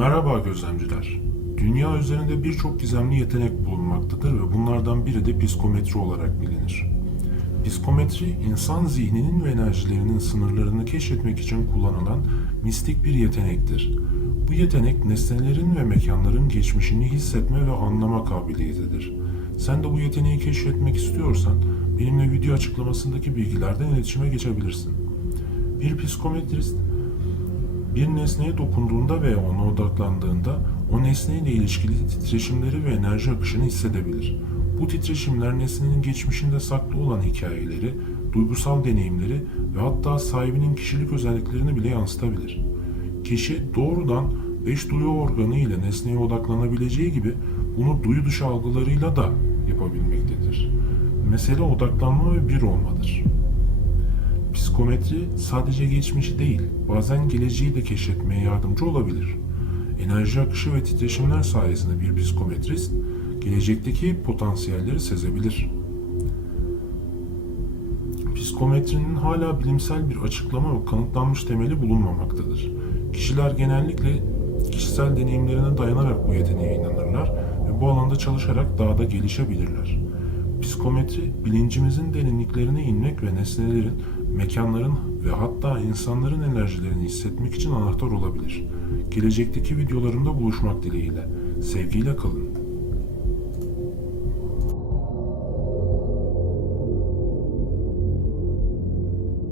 Merhaba gözlemciler. Dünya üzerinde birçok gizemli yetenek bulunmaktadır ve bunlardan biri de psikometri olarak bilinir. Psikometri, insan zihninin ve enerjilerinin sınırlarını keşfetmek için kullanılan mistik bir yetenektir. Bu yetenek nesnelerin ve mekanların geçmişini hissetme ve anlama kabiliyetidir. Sen de bu yeteneği keşfetmek istiyorsan benimle video açıklamasındaki bilgilerden iletişime geçebilirsin. Bir psikometrist bir nesneye dokunduğunda veya ona odaklandığında o nesneyle ilişkili titreşimleri ve enerji akışını hissedebilir. Bu titreşimler nesnenin geçmişinde saklı olan hikayeleri, duygusal deneyimleri ve hatta sahibinin kişilik özelliklerini bile yansıtabilir. Kişi doğrudan beş duyu organı ile nesneye odaklanabileceği gibi bunu duyu dışı algılarıyla da yapabilmektedir. Mesele odaklanma ve bir olmadır. Psikometri sadece geçmişi değil, bazen geleceği de keşfetmeye yardımcı olabilir. Enerji akışı ve titreşimler sayesinde bir psikometrist gelecekteki potansiyelleri sezebilir. Psikometrinin hala bilimsel bir açıklama ve kanıtlanmış temeli bulunmamaktadır. Kişiler genellikle kişisel deneyimlerine dayanarak bu yeteneğe inanırlar ve bu alanda çalışarak daha da gelişebilirler. Psikometri, bilincimizin derinliklerine inmek ve nesnelerin, mekanların ve hatta insanların enerjilerini hissetmek için anahtar olabilir. Gelecekteki videolarımda buluşmak dileğiyle. Sevgiyle kalın.